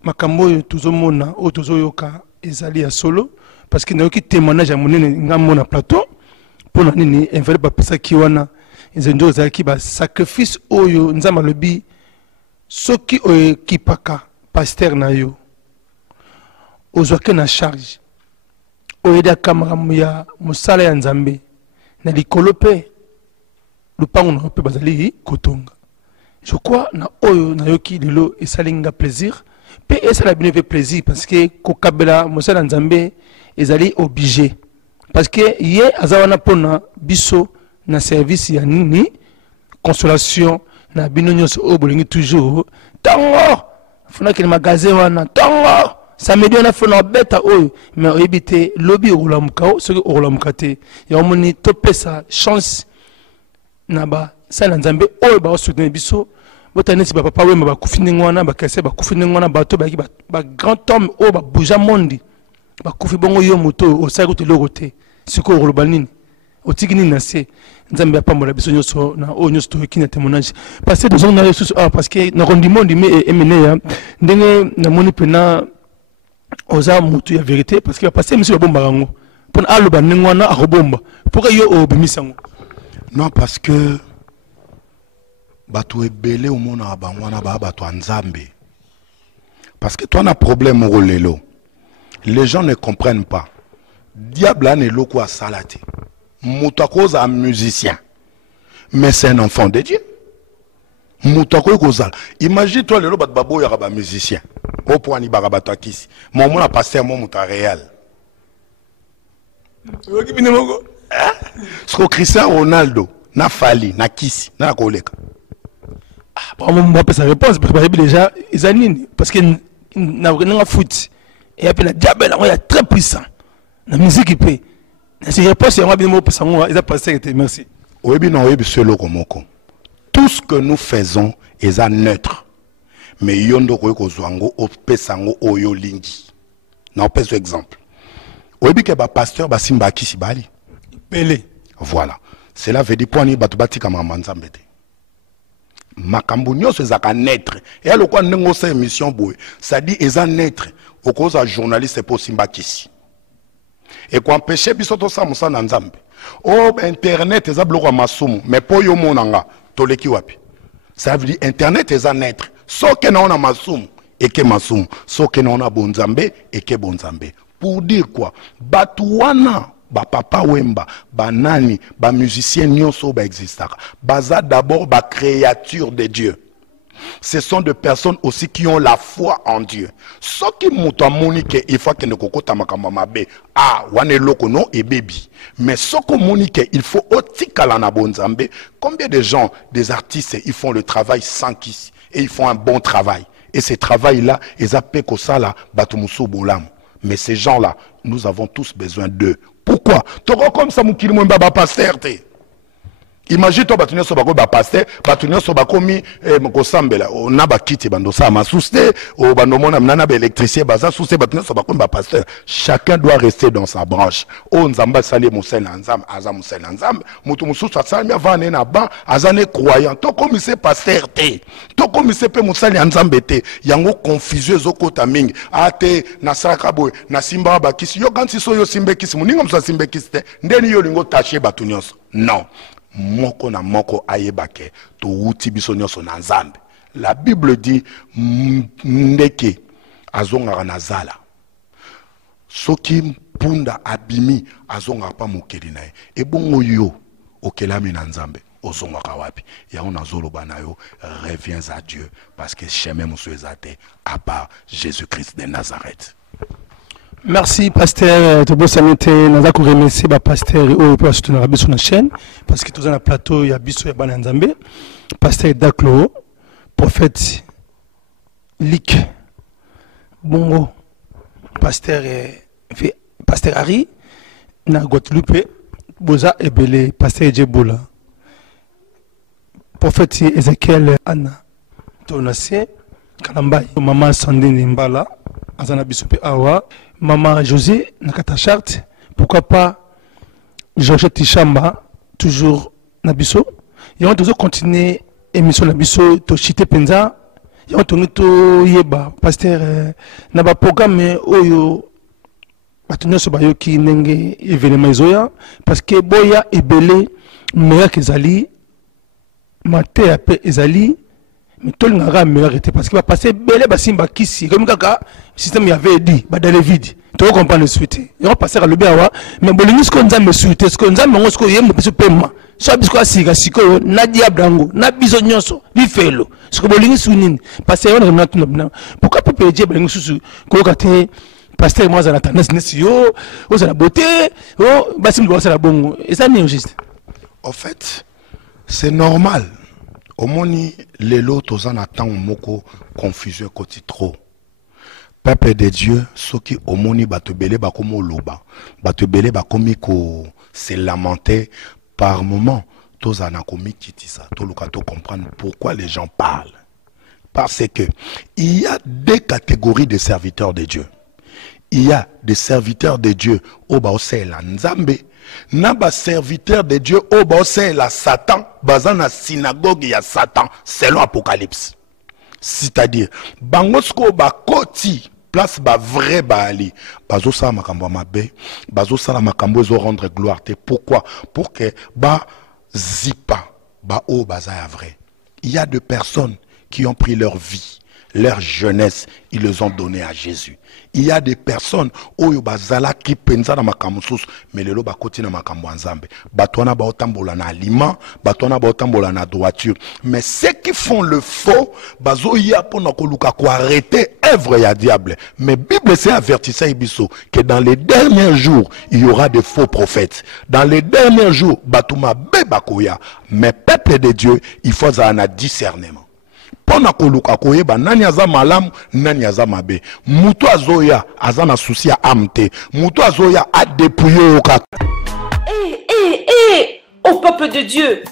makambo oyo tozomona oyo tozoyoka ezali ya solo parce que nayoki témoignage ya monene ngambo na plateau pona nini envers bapesaki wana nzendo ezalaki ba sacrifice oyo nzambe alobi soki oyekipaka pasteur na yo ozwaki na charge oyedaka makambo ya mosala ya nzambe na likolo mpe lupango na mpe bazali kotonga. Je crois na oyo na yoki lelo esalinga plaisir pe esala bino fait plaisir parce que kokabela mosala nzambe ezali obligé parce que ye azawana pona biso na service ya nini consolation na bino nyonso o bolingi toujours tango fona ke magasin wana tango samedi on a fait na beta oyo mais oyebite lobi olamukao soki olamukate ya omoni topesa chance na ba sala nzambe oyo ba soutenir biso botane si ba papa wema ba kufi ngwana ba kase ba kufi ngwana ba to ba grand homme oyo ba bouja monde ba kufi bongo yo moto o sa ko te logote siko robanini otiki ni nase nzambe apambola biso nyonso na oyo nyonso to kina témoignage parce que deux ans na yesu parce que na rondiment di me emeneya ndenge na moni pena oza moto ya vérité parce que passer monsieur bomba rango pour aloba ngwana a robomba pour yo obimisango. Non, parce que bato ebele au monde a bangwana ba bato nzambe. Parce que toi na problème au lelo. Les gens ne comprennent pas. Diable a ne loko a salate. Moutakoz a musicien. Mais c'est un enfant de Dieu. Moutakoz kozal. Imagine toi lelo bat babo ya ba musicien. Au point ni barabato akisi. Mon mon a passé un moment réel. Ce que Cristiano Ronaldo na fali na kisi na koleka. Bon, on va sa réponse parce que déjà izanini parce que na foot et après la diable là est très puissant. La musique il peut. C'est réponse on va bien mo pesa ngo ils passé merci. Oyebi na oyebi selo komoko. Tout ce que nous faisons est neutre. Mais yondo ko zwango o pesa ngo oyo lingi. Na pesa exemple. Oyebi ke ba pasteur ba simba kisi bali. Pelé. Voilà. Cela veut dire pour ni batubati kama manzambe te. Makambo nyonso ezaka naître. Et alors quoi nengo sa émission boy, ça dit eza naître au cause à journaliste pour simba kisi. Et quoi empêcher biso to sa musa na nzambe. Oh internet eza bloko masumu, mais po yo monanga toleki wapi. Ça veut dire internet eza naître. So ke na ona masumu et ke masumu, so ke na ona bonzambe et ke bonzambe. Pour dire quoi? Batouana, ba papa wemba, ba nani, ba musicien nyonso ba existara. Baza d'abord ba créature de Dieu. Ce sont des personnes aussi qui ont la foi en Dieu. Ce qui mouta monique, il faut que ne kokota makamba be. Ah, wane loko no et baby. Mais ce que monique, il faut otikala na bonzambe. Combien de gens, des artistes, ils font le travail sans kiss et ils font un bon travail. Et ce travail-là, ils appellent ça là, batumuso bolam. Mais ces gens-là, nous avons tous besoin d'eux. Pourquoi? Toro comme ça moukili mwemba ba pasteur te. Imagine toi batunia so bako ba pasteur, batunia so bako mi mko sambela, na ba kiti bando sa masuste, o bando mona mnana ba électricien baza suste batunia so bako ba pasteur. Chacun doit rester dans sa branche. O nzamba sali musela nzam, aza musela nzam, mutu mususu asali avane na ba, azane croyant. To comme c'est pasteur te. To comme c'est pe musali nzambe te. Yango confusion zokota mingi. Ate na sakaboy, na simba ba kisi. Yo ganti so yo simbe kisi, muninga musa simbe kisi te. Ndeni yo lingo taché batunia so. Non. Moko na moko ayebake to uti biso nyonso na nzambe. La Bible dit ndeke azonga na zala. Soki punda abimi azonga pa mokeli na ye. E bongo yo okelami na nzambe ozonga kawapi. Ya ona zolo banayo reviens à Dieu parce que chemin monsieur ezate à part Jésus-Christ de Nazareth. Merci pasteur Tobo Sanete naza ko remercier ba pasteur o pe soutenir biso na chaîne parce que tous na plateau ya biso ya bana nzambe pasteur Daklo prophète Lik bongo pasteur Harry na Guadeloupe boza ebele pasteur Djebola prophète Ezekiel Anna Tonasie Kalambai maman Sandine Mbala azana biso pe awa maman José nakata charte, pourquoi pas Georgette Tichamba toujours nabiso. Et on doit continuer émission nabiso to chité penza. Et on tourne to yeba pasteur naba programme oyo batunyo so bayo ki nenge événement izoya parce que boya ebele meya kezali maté ape ezali mais tout le monde a meilleur été parce qu'il va passer belé basimba kisi comme kaka système y avait dit ba dans le vide tu comprends le suite et on passer à le bien mais bolingi ce qu'on a me suite ce qu'on a me ce qu'on y me peut paiement soit bisco asiga siko na diabrango na biso nyonso bi felo ce que bolingi sunini parce que on a tout pourquoi peut payer bolingi susu ko kate pasteur moi za na tendance nesio o za la beauté o basimba za la bongo et ça n'est juste en fait c'est normal. Omoni lelo tozan atan moko confusion koti trop. Peuple de Dieu, soki omoni batebele bakomo loba, batebele bakomi ko se lamenter par moment, tozana komi kitisa, toluka to comprendre pourquoi les gens parlent. Parce que il y a deux catégories de serviteurs de Dieu. Il y a des serviteurs de Dieu au baosé la nzambe. Naba serviteur de Dieu au baosé la Satan, bazan na synagogue ya Satan, selon Apocalypse. C'est-à-dire, bangosko ba koti, place ba vrai ba ali, bazo sa makambo mabe, bazo sa la makambo zo rendre gloire te. Pourquoi? Pour que ba zipa, ba o baza ya vrai. Il y a des personnes qui ont pris leur vie, leur jeunesse, ils les ont donné à Jésus. Il y a des personnes oyo bazala qui penza na makambo sus mais lelo bakoti na makambo nzambe batwana ba otambola na aliment batwana ba otambola na droiture mais ceux qui font le faux bazo ya pona koluka ko arrêter œuvre ya diable mais Bible c'est avertissant ibiso que dans les derniers jours il y aura des faux prophètes dans les derniers jours batuma bebakoya mais peuple de Dieu il faut un discernement. Pona koluka koyeba nani aza malamu nani aza mabe mutu azoya aza na souci ya amte mutu azoya a dépouiller oka. Au peuple de Dieu,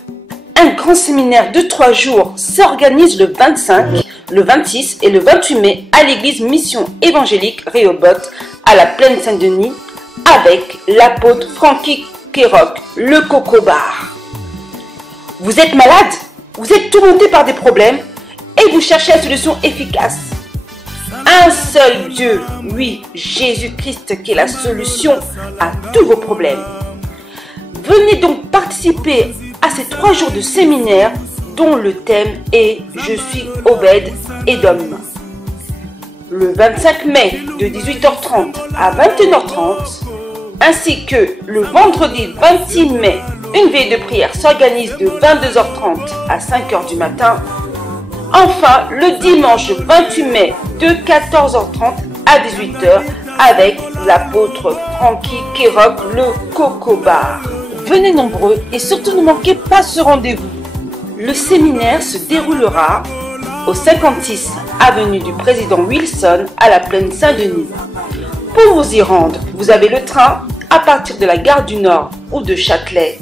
un grand séminaire de 3 jours s'organise le 25, le 26 et le 28 mai à l'église Mission Évangélique Rehoboth à la Plaine Saint-Denis avec l'apôtre Frankie Kéroc, le Coco Bar. Vous êtes malade? Vous êtes tourmenté par des problèmes? Et vous cherchez la solution efficace. Un seul Dieu, oui, Jésus-Christ qui est la solution à tous vos problèmes. Venez donc participer à ces 3 jours de séminaire dont le thème est « Je suis Obed Edom ». le 25 mai de 18h30 à 21h30, ainsi que le vendredi 26 mai, une veille de prière s'organise de 22h30 à 5h du matin. Enfin, le dimanche 28 mai de 14h30 à 18h avec l'apôtre Frankie Kéroc, le Coco Bar. Venez nombreux et surtout ne manquez pas ce rendez-vous. Le séminaire se déroulera au 56 avenue du Président Wilson à la Plaine Saint-Denis. Pour vous y rendre, vous avez le train à partir de la gare du Nord ou de Châtelet.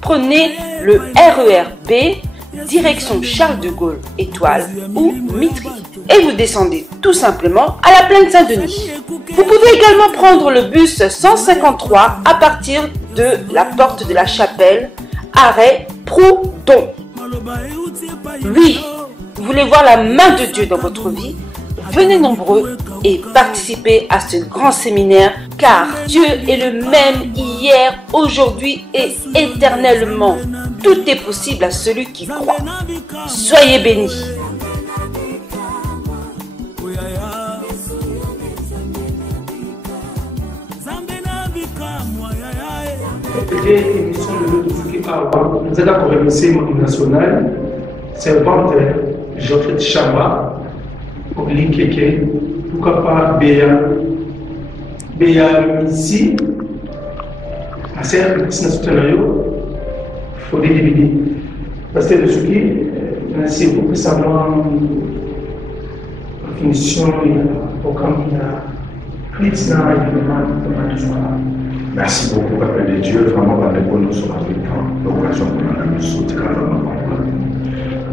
Prenez le RER B, direction Charles de Gaulle, Étoile ou Mitry. Et vous descendez tout simplement à la Plaine Saint-Denis. Vous pouvez également prendre le bus 153 à partir de la porte de la Chapelle, arrêt Proudhon. Oui, vous voulez voir la main de Dieu dans votre vie? Venez nombreux et participez à ce grand séminaire, car Dieu est le même hier, aujourd'hui et éternellement. Tout est possible à celui qui croit. Soyez bénis. Émission de nous avons remercié le national, servante Geoffrey Chamba, pour l'Ikeke, pourquoi pas Béa Missi, à faire le petit scénario, il faut les diviser. Parce que le sujet, c'est beaucoup savoir la finition, le programme, il y a Merci beaucoup, Papa de Dieu. Vraiment, nous sommes avec l'occasion de nous sauter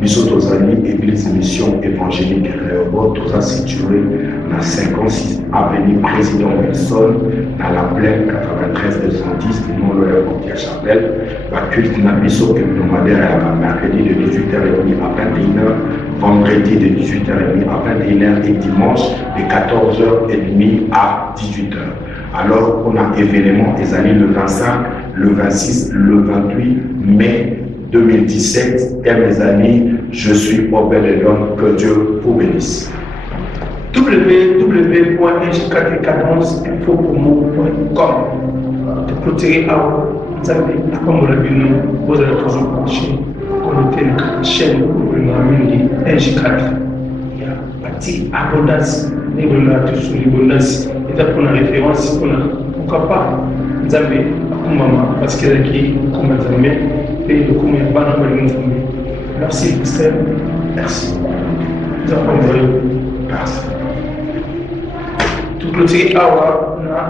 Bisous aux amis, Église Mission Évangélique Réobot, tous à situé dans 56 avenue Président Wilson, dans la plaine 93 210, non le Portier Chapelle. La culte n'a Bissot hebdomadaire à mercredi de 18h30 à 21h, vendredi de 18h30 à 21h et dimanche de 14h30 à 18h. Alors, on a événement des années le 25, le 26, le 28 mai 2017. Et mes amis, je suis Robert Leon, que Dieu vous bénisse. www.ngkT14info.com de clôturer à vous avez comme vous l'avez dit, vous allez toujours pencher, connecter la chaîne pour le nom NG4. Il y a partie abondance, les sur l'abondance. Et d'après la référence, pourquoi pas, vous avez comme maman, parce qu'elle est qui, comme vous avez, et le coup, il n'y a pas de merci, Christelle. Merci. Nous avons envoyé. Merci. Tout clôturer à la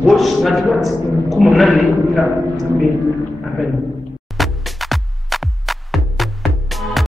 gauche, la droite, comme on a dit, là, amen.